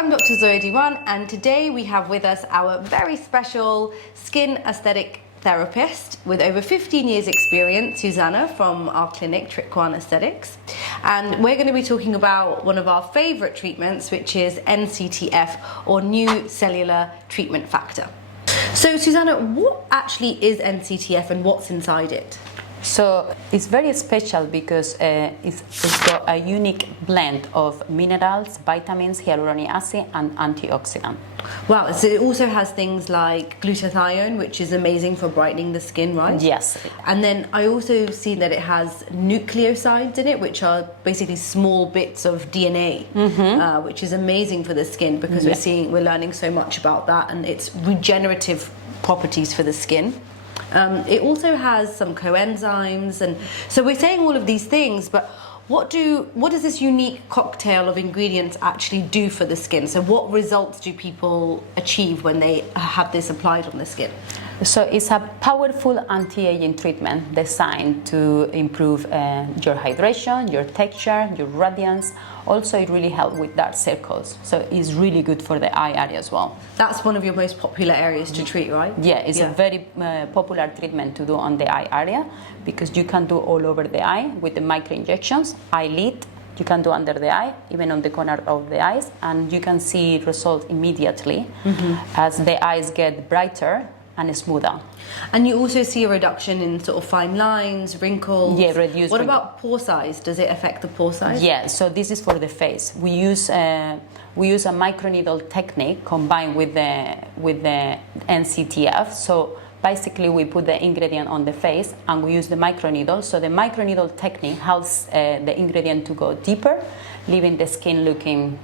I'm Dr. Zoya, and today we have with us our very special skin aesthetic therapist with over 15 years experience, Susana from our clinic, Trick One Aesthetics. And we're going to be talking about one of our favorite treatments, which is NCTF, or New Cellular Treatment Factor. So Susana, what actually is NCTF and what's inside it? So it's very special because it's got a unique blend of minerals, vitamins, hyaluronic acid, and antioxidant. Wow, so it also has things like glutathione, which is amazing for brightening the skin, right? Yes. And then I also see that it has nucleosides in it, which are basically small bits of DNA, which is amazing for the skin because we're learning so much about that and its regenerative properties for the skin. It also has some coenzymes, and so we're saying all of these things, but what does this unique cocktail of ingredients actually do for the skin? So what results do people achieve when they have this applied on the skin? So it's a powerful anti-aging treatment designed to improve your hydration, your texture, your radiance. Also, it really helps with dark circles. So it's really good for the eye area as well. That's one of your most popular areas to treat, right? Yeah, it's a very popular treatment to do on the eye area because you can do all over the eye with the micro injections, eyelid. You can do under the eye, even on the corner of the eyes, and you can see results immediately as the eyes get brighter and smoother. And you also see a reduction in sort of fine lines, wrinkles. Yeah, reduce. What about pore size? Does it affect the pore size? Yeah, so this is for the face. We use a microneedle technique combined with the NCTF. So basically we put the ingredient on the face and we use the microneedle. So the microneedle technique helps the ingredient to go deeper, leaving the skin looking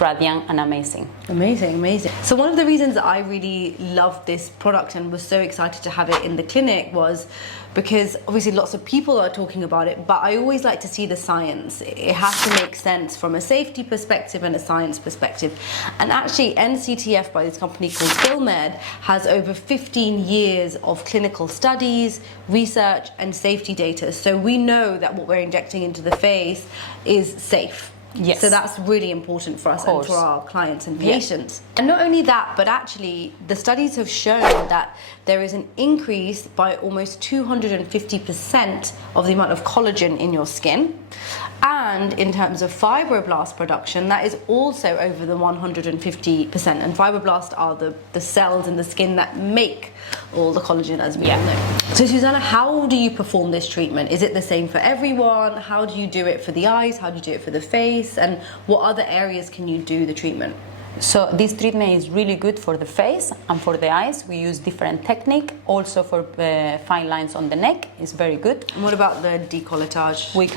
radiant and amazing. Amazing. So one of the reasons that I really loved this product and was so excited to have it in the clinic was because obviously lots of people are talking about it, but I always like to see the science. It has to make sense from a safety perspective and a science perspective. And actually NCTF by this company called Gilmed has over 15 years of clinical studies, research and safety data. So we know that what we're injecting into the face is safe. Yes. So that's really important for us and for our clients and patients. And not only that, but actually the studies have shown that there is an increase by almost 250% of the amount of collagen in your skin. And in terms of fibroblast production, that is also over the 150%. And fibroblasts are the cells in the skin that make all the collagen, as we all know. So Susana, how do you perform this treatment? Is it the same for everyone? How do you do it for the eyes? How do you do it for the face? And what other areas can you do the treatment? So this treatment is really good for the face and for the eyes. We use different technique. Also for fine lines on the neck is very good. And what about the décolletage? We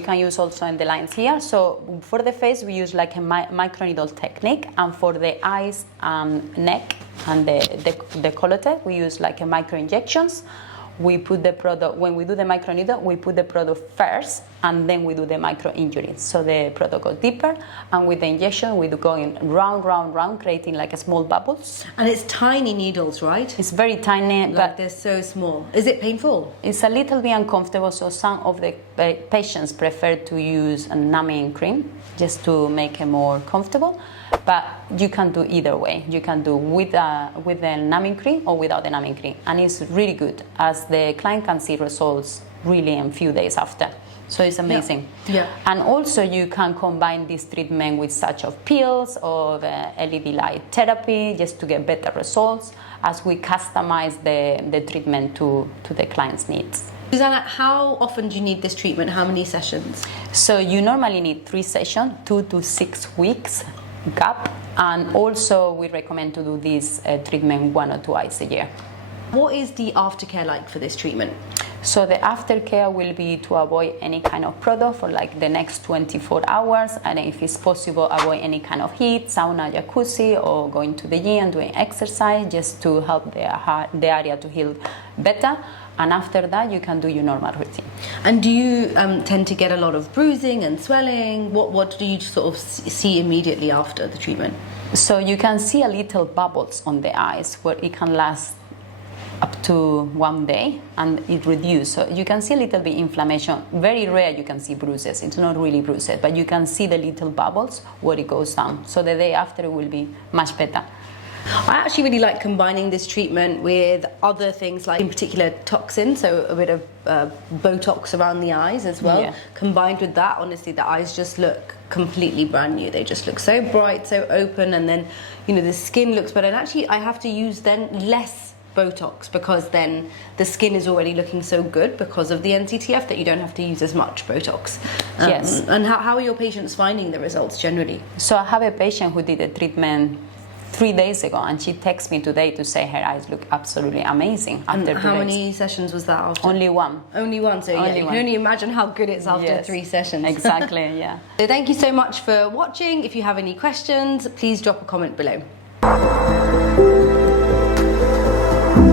can use also in the lines here. So for the face we use like a microneedle technique, and for the eyes and neck and the décolleté we use like a micro injections. We put the product, when we do the microneedle, we put the product first and then we do the micro injuries. So the product goes deeper, and with the injection we do going round, creating like a small bubbles. And it's tiny needles, right? It's very tiny, but they're so small. Is it painful? It's a little bit uncomfortable, so some of the patients prefer to use a numbing cream just to make it more comfortable. But you can do either way. You can do with the numbing cream or without the numbing cream, and it's really good as the client can see results really in a few days after. So it's amazing. Yeah. And also you can combine this treatment with such of pills or LED light therapy just to get better results as we customize the treatment to the client's needs. Susana, how often do you need this treatment? How many sessions? So you normally need 3 sessions, 2 to 6 weeks gap, and also we recommend to do this treatment 1 or 2 times a year. What is the aftercare like for this treatment? So the aftercare will be to avoid any kind of product for like the next 24 hours, and if it's possible avoid any kind of heat, sauna, jacuzzi, or going to the gym and doing exercise just to help the area to heal better. And after that you can do your normal routine. And do you tend to get a lot of bruising and swelling? What do you sort of see immediately after the treatment? So you can see a little bubbles on the eyes where it can last up to 1 day, and it reduced. So you can see a little bit inflammation. Very rare you can see bruises. It's not really bruises, but you can see the little bubbles where it goes down. So the day after it will be much better. I actually really like combining this treatment with other things, like in particular toxin, so a bit of Botox around the eyes as well. Yeah. Combined with that, honestly, the eyes just look completely brand new. They just look so bright, so open, and then, you know, the skin looks better. And actually, I have to use then less Botox, because then the skin is already looking so good because of the NCTF that you don't have to use as much Botox. Yes. And how are your patients finding the results generally? So I have a patient who did a treatment 3 days ago, and she texts me today to say her eyes look absolutely amazing after 2 days. How many sessions was that after? Only one. Only one, so yeah, you can only imagine how good it's after Yes, 3 sessions. Exactly, yeah. So thank you so much for watching. If you have any questions, please drop a comment below.